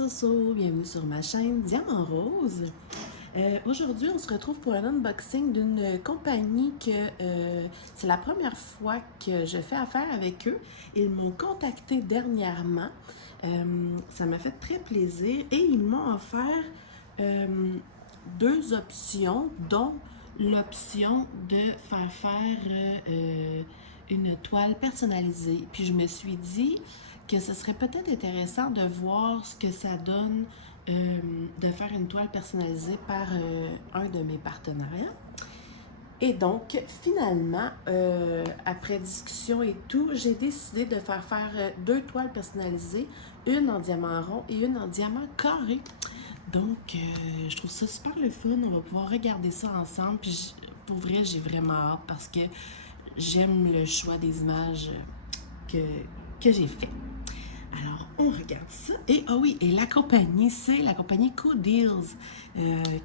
bienvenue sur ma chaîne Diamant Rose. Aujourd'hui, on se retrouve pour un unboxing d'une compagnie que c'est la première fois que je fais affaire avec eux. Ils m'ont contacté dernièrement. Ça m'a fait très plaisir et ils m'ont offert deux options, dont l'option de faire une toile personnalisée. Puis je me suis dit que ce serait peut-être intéressant de voir ce que ça donne de faire une toile personnalisée par un de mes partenariats. Et donc, finalement, après discussion et tout, j'ai décidé de faire deux toiles personnalisées, une en diamant rond et une en diamant carré. Donc, je trouve ça super le fun. On va pouvoir regarder ça ensemble. Puis, pour vrai, j'ai vraiment hâte parce que j'aime le choix des images que j'ai fait. Alors, on regarde ça. Et, ah oui, et la compagnie, c'est la compagnie Cool Deals,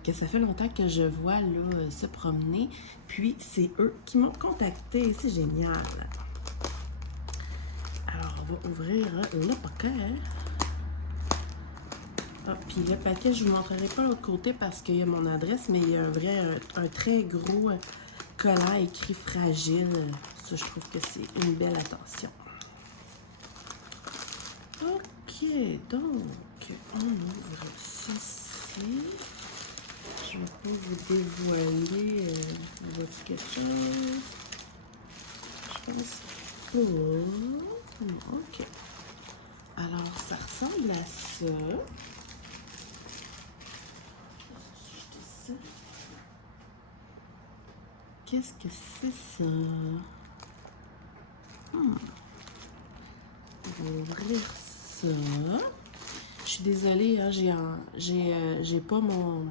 que ça fait longtemps que je vois là, se promener. Puis, c'est eux qui m'ont contacté. C'est génial. Alors, on va ouvrir le paquet. Ah, puis le paquet, je ne vous montrerai pas l'autre côté parce qu'il y a mon adresse, mais il y a un très gros collant écrit fragile. Ça, je trouve que c'est une belle attention. Ok, donc, on ouvre ceci. Je vais pas vous dévoiler quelque chose. Je pense pas. Ok. Alors, ça ressemble à ça. Qu'est-ce que c'est ça? On va ouvrir ça. Je suis désolée, hein, j'ai pas mon...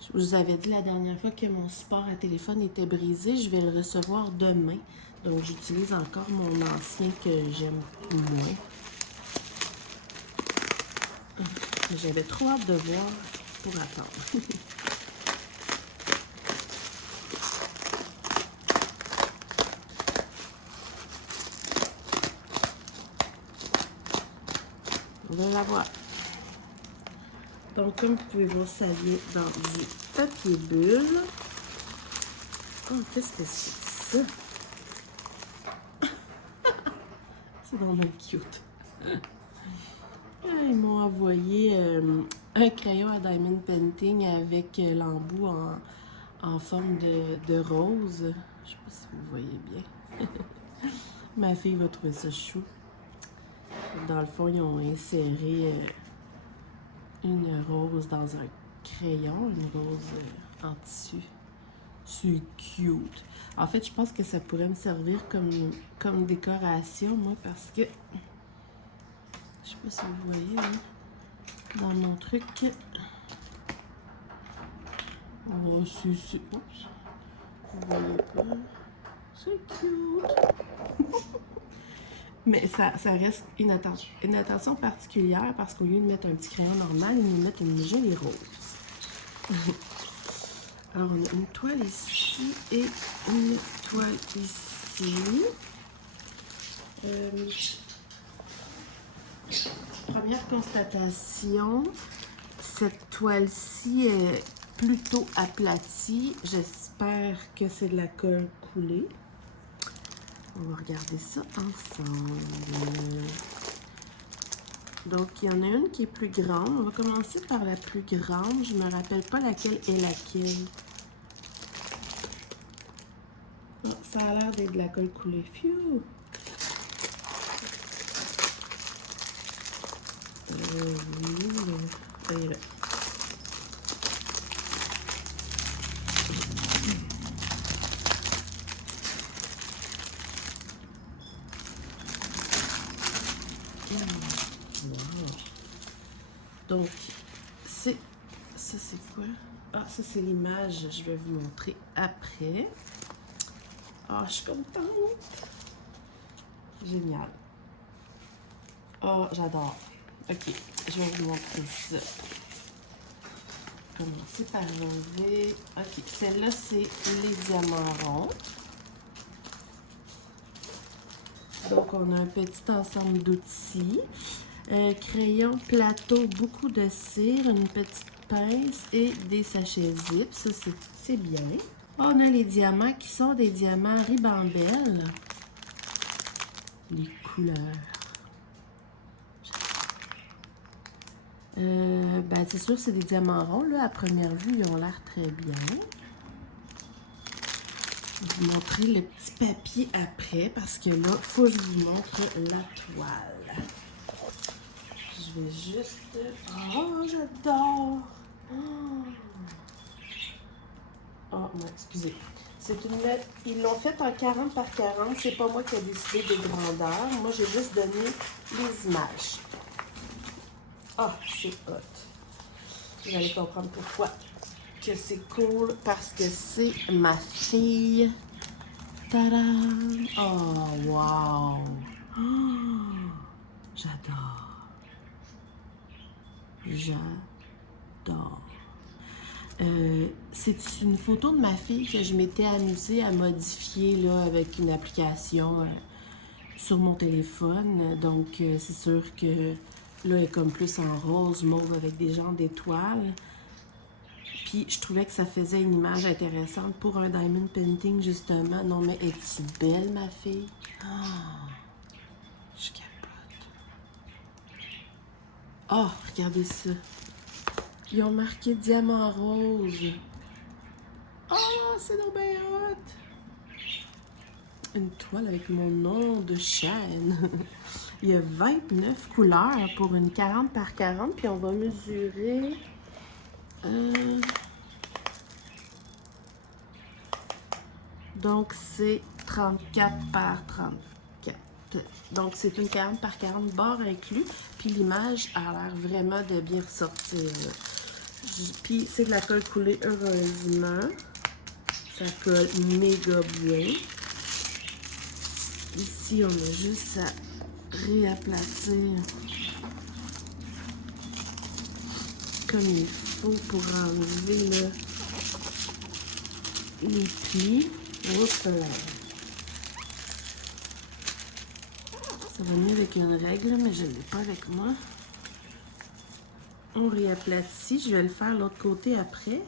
Je vous avais dit la dernière fois que mon support à téléphone était brisé. Je vais le recevoir demain. Donc, j'utilise encore mon ancien que j'aime moins. J'avais trop hâte de voir pour attendre. On va la voir. Donc, comme vous pouvez voir, ça vient dans du papier bulle. Oh, qu'est-ce que c'est ça? C'est vraiment cute. Ils m'ont envoyé un crayon à Diamond Painting avec l'embout en forme de rose. Je sais pas si vous voyez bien. Ma fille va trouver ça chou. Dans le fond, ils ont inséré une rose dans un crayon, une rose en tissu. C'est cute. En fait, je pense que ça pourrait me servir comme décoration, moi, parce que... Je sais pas si vous voyez, hein, dans mon truc... Oh, c'est... Oups! Vous voyez pas? C'est cute! Mais ça reste une attention particulière parce qu'au lieu de mettre un petit crayon normal, ils nous mettent une jolie rose. Alors, on a une toile ici et une toile ici. Première constatation, cette toile-ci est plutôt aplatie. J'espère que c'est de la colle coulée. On va regarder ça ensemble. Donc, il y en a une qui est plus grande. On va commencer par la plus grande. Je ne me rappelle pas laquelle est laquelle. Oh, ça a l'air d'être de la colle coulée. Phew! Oui, là. Wow. Donc, ça c'est quoi? Ah, ça c'est l'image, je vais vous montrer après. Ah, je suis contente! Génial. Oh, j'adore. Ok, je vais vous montrer ça. Commencer par l'enlever. Ok, celle-là c'est les diamants ronds. Donc, on a un petit ensemble d'outils. Crayon plateau, beaucoup de cire, une petite pince et des sachets zip. Ça, c'est bien. On a les diamants qui sont des diamants ribambelle. Les couleurs. Ben, c'est sûr, c'est des diamants ronds. Là, à première vue, ils ont l'air très bien. Je vais vous montrer le petit papier après parce que là, il faut que je vous montre la toile. Je vais juste... Oh, j'adore! Oh, non, excusez. Ils l'ont fait en 40 par 40. C'est pas moi qui ai décidé des grandeurs. Moi, j'ai juste donné les images. Ah, c'est hot. Vous allez comprendre pourquoi que c'est cool. Parce que c'est ma fille. Tadam! Oh, wow! Oh, j'adore. J'adore. C'est une photo de ma fille que je m'étais amusée à modifier là, avec une application sur mon téléphone. Donc, c'est sûr que là, elle est comme plus en rose, mauve, avec des genres d'étoiles. Puis, je trouvais que ça faisait une image intéressante pour un diamond painting, justement. Non, mais est-ce belle, ma fille? Ah, je capote. Oh, regardez ça. Ils ont marqué diamant rose. Oh, c'est donc bien hot! Une toile avec mon nom de chaîne. Il y a 29 couleurs pour une 40 par 40. Puis on va mesurer... Donc, c'est 34 par 34. Donc, c'est une 40 par 40 barre inclus. Puis l'image a l'air vraiment de bien ressortir. Puis, c'est de la colle coulée, heureusement. Ça colle méga bien. Ici, on a juste à réaplatir comme il faut pour enlever là, les plis. Oups là. Ça va mieux avec une règle, mais je ne l'ai pas avec moi. On réaplatit. Je vais le faire l'autre côté après.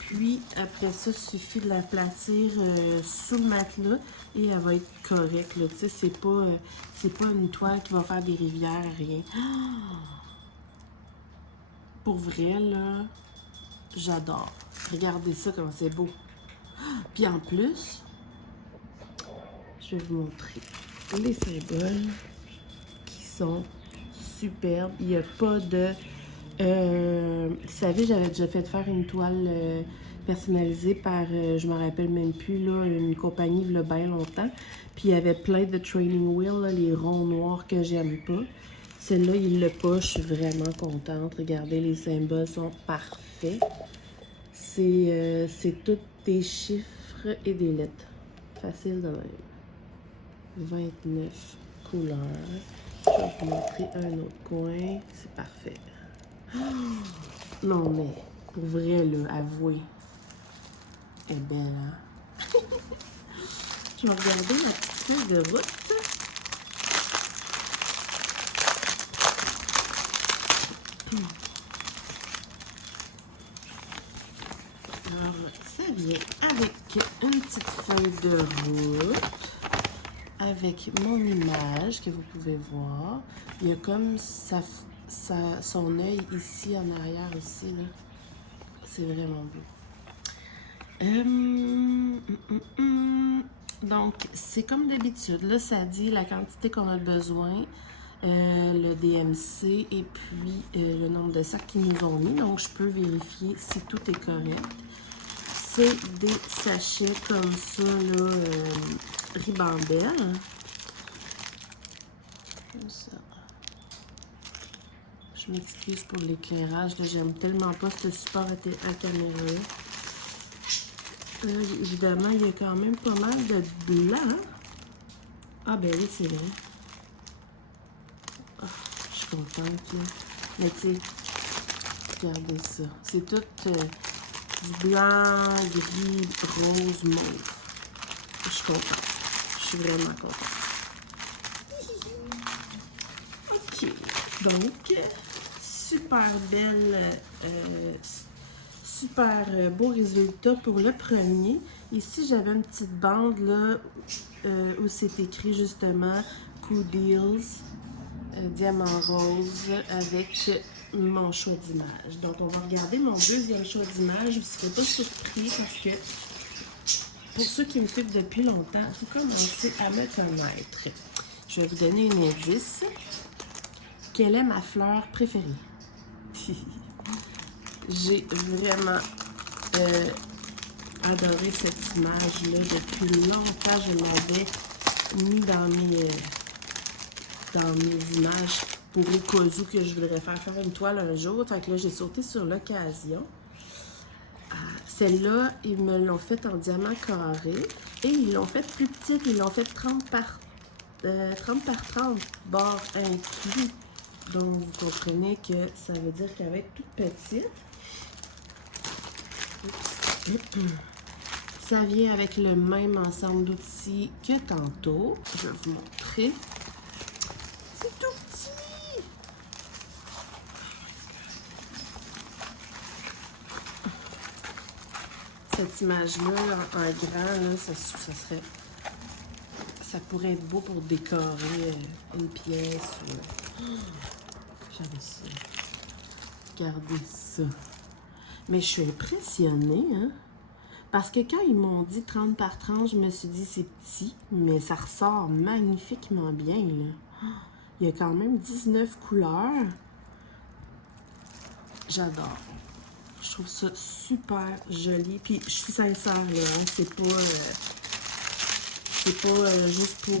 Puis, après ça, il suffit de l'aplatir sous le matelas et elle va être correcte. Tu sais, c'est pas une toile qui va faire des rivières, rien. Pour vrai, là, j'adore. Regardez ça, comme c'est beau. Puis en plus, je vais vous montrer les symboles qui sont superbes. Il n'y a pas de... vous savez, j'avais déjà fait faire une toile personnalisée par, je me rappelle même plus, là, une compagnie il y a bien longtemps. Puis il y avait plein de training wheels, là, les ronds noirs que j'aime pas. Celle-là, il l'a pas, je suis vraiment contente. Regardez, les symboles sont parfaits. C'est tous des chiffres et des lettres. Facile de même. 29 couleurs. Je vais vous montrer un autre coin. C'est parfait. Non, mais pour vrai, là, avouez. Elle est belle, hein? Je vais regarder ma petite feuille de route. Alors, ça vient avec une petite feuille de route, avec mon image que vous pouvez voir. Il y a comme son œil ici en arrière aussi, là. C'est vraiment beau. Donc, c'est comme d'habitude. Là, ça dit la quantité qu'on a besoin, le DMC et puis le nombre de sacs qu'ils nous ont mis. Donc, je peux vérifier si tout est correct. C'est des sachets comme ça, là, ribambelle. Comme ça. Je m'excuse pour l'éclairage. J'aime tellement pas ce support à caméra. Évidemment, il y a quand même pas mal de blanc. Ah ben oui, c'est vrai. Oh, je suis contente, là. Mais tu sais, regardez ça. C'est tout du blanc, gris, rose, mauve. Je suis contente. Je suis vraiment contente. OK. Donc, super belle, super beau résultat pour le premier. Ici, j'avais une petite bande là où c'est écrit justement Cool Deals, diamant rose avec mon choix d'image. Donc, on va regarder mon deuxième choix d'image. Vous ne serez pas surpris parce que pour ceux qui me suivent depuis longtemps, vous commencez à me connaître. Je vais vous donner un indice. Quelle est ma fleur préférée? J'ai vraiment adoré cette image-là depuis longtemps. Je l'avais mis dans mes images pour les cas où que je voudrais faire une toile un jour. Fait que là, j'ai sauté sur l'occasion. Celle-là, ils me l'ont faite en diamant carré et ils l'ont faite plus petite. Ils l'ont faite 30 par 30, bord inclus. Donc, vous comprenez que ça veut dire qu'elle va être toute petite. Ça vient avec le même ensemble d'outils que tantôt. Je vais vous montrer. C'est tout petit! Cette image-là, en grand, là, ça serait... Ça pourrait être beau pour décorer une pièce. J'avais ça. Regardez ça. Mais je suis impressionnée, hein? Parce que quand ils m'ont dit 30 par 30, je me suis dit c'est petit, mais ça ressort magnifiquement bien, là. Il y a quand même 19 couleurs. J'adore. Je trouve ça super joli. Puis je suis sincère, là, hein? C'est pas juste pour...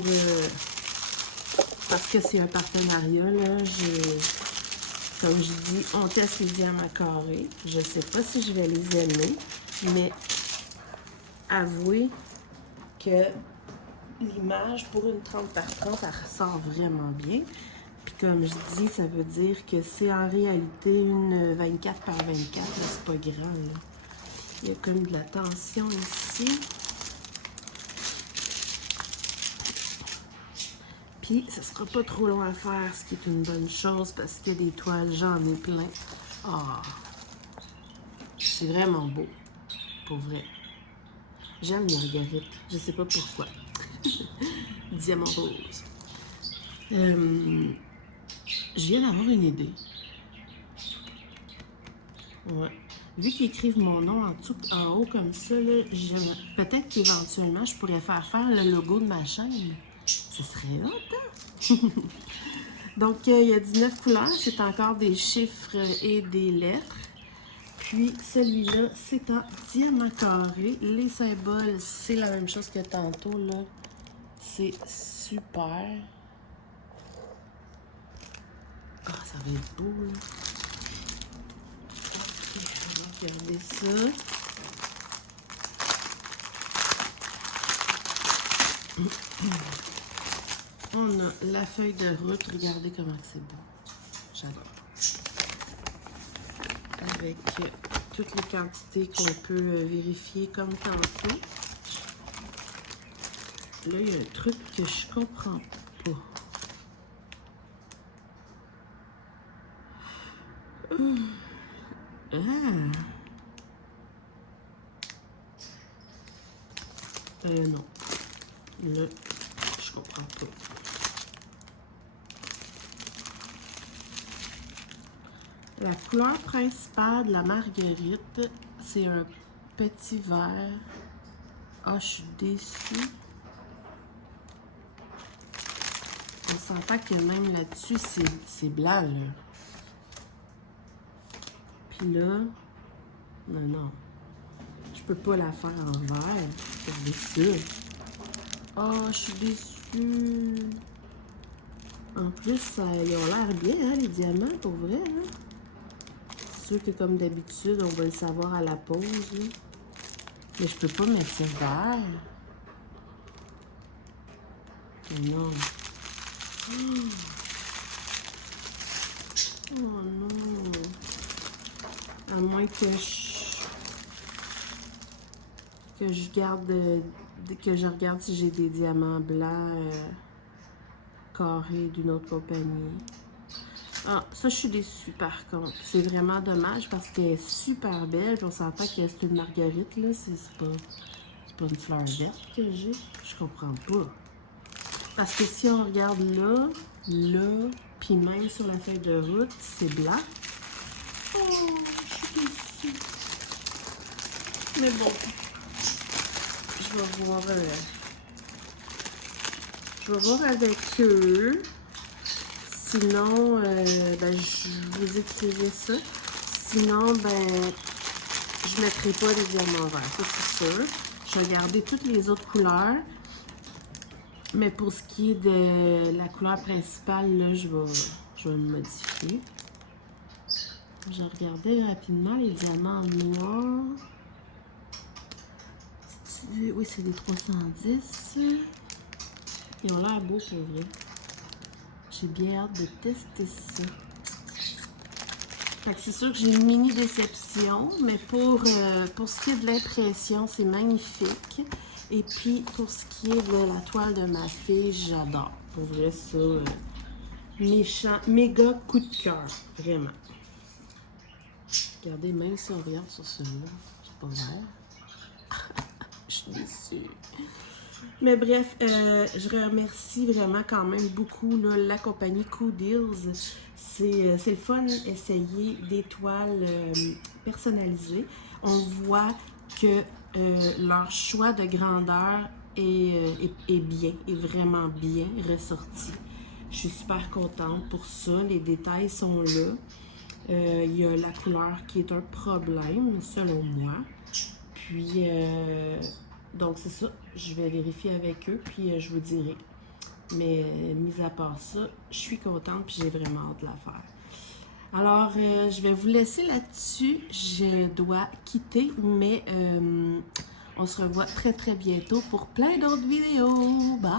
parce que c'est un partenariat, là. Comme je dis, on teste les diamants carrés. Je sais pas si je vais les aimer, mais avouez que l'image pour une 30 par 30, elle ressort vraiment bien. Puis comme je dis, ça veut dire que c'est en réalité une 24 par 24. C'est pas grand, là. Il y a comme de la tension ici. Puis, ça sera pas trop long à faire, ce qui est une bonne chose, parce que des toiles, j'en ai plein. Ah! C'est vraiment beau. Pour vrai. J'aime Marguerite. Je sais pas pourquoi. Diamant rose. Je viens d'avoir une idée. Ouais. Vu qu'ils écrivent mon nom en haut comme ça, peut-être qu'éventuellement, je pourrais faire le logo de ma chaîne. Ce serait hot, hein? Donc, il y a 19 couleurs. C'est encore des chiffres et des lettres. Puis, celui-là, c'est en diamant carré. Les symboles, c'est la même chose que tantôt, là. C'est super. Ah, ça va être beau, là. Ok, regardez ça. On a la feuille de route. Regardez comment c'est beau. J'adore. Avec toutes les quantités qu'on peut vérifier comme tantôt. Là, il y a un truc que je comprends pas. Non. Là, je comprends pas. La couleur principale de la marguerite, c'est un petit vert. Ah, je suis déçue. On s'entend que même là-dessus, c'est blanc, là. Puis là, non. Je peux pas la faire en vert. Je suis déçue. Oh, je suis déçue. En plus, ils ont l'air bien, hein, les diamants, pour vrai, hein? C'est sûr que comme d'habitude, on va le savoir à la pause, là. Mais je peux pas mettre ça vert. Non. Oh non. À moins que je regarde si j'ai des diamants blancs carrés d'une autre compagnie. Ah, ça, je suis déçue par contre. C'est vraiment dommage parce qu'elle est super belle. Puis on s'entend que c'est une marguerite, là. C'est pas une fleur verte que j'ai. Je comprends pas. Parce que si on regarde là, là, puis même sur la feuille de route, c'est blanc. Oh, je suis déçue. Mais bon, je vais voir avec eux. Sinon, ben, je vous écrirai ça. Sinon, ben, je ne mettrai pas les diamants verts, ça c'est sûr. Je vais garder toutes les autres couleurs. Mais pour ce qui est de la couleur principale, là, je vais le modifier. Je regardais rapidement les diamants noirs. Oui, c'est des 310. Ils ont l'air beaux pour vrai. J'ai bien hâte de tester ça. Fait que c'est sûr que j'ai une mini déception, mais pour ce qui est de l'impression, c'est magnifique. Et puis, pour ce qui est de la toile de ma fille, j'adore. Pour vrai, ça, méchant, méga coup de cœur, vraiment. Regardez, même si on regarde sur celui-là, c'est pas vert. Je suis déçue. Mais bref, je remercie vraiment quand même beaucoup là, la compagnie Cool Deals. C'est le fun d'essayer des toiles personnalisées. On voit que leur choix de grandeur est bien, est vraiment bien ressorti. Je suis super contente pour ça. Les détails sont là. Il y a la couleur qui est un problème, selon moi. Puis, donc c'est ça. Je vais vérifier avec eux, puis je vous dirai. Mais mis à part ça, je suis contente, puis j'ai vraiment hâte de la faire. Alors, je vais vous laisser là-dessus. Je dois quitter, mais on se revoit très très bientôt pour plein d'autres vidéos. Bye!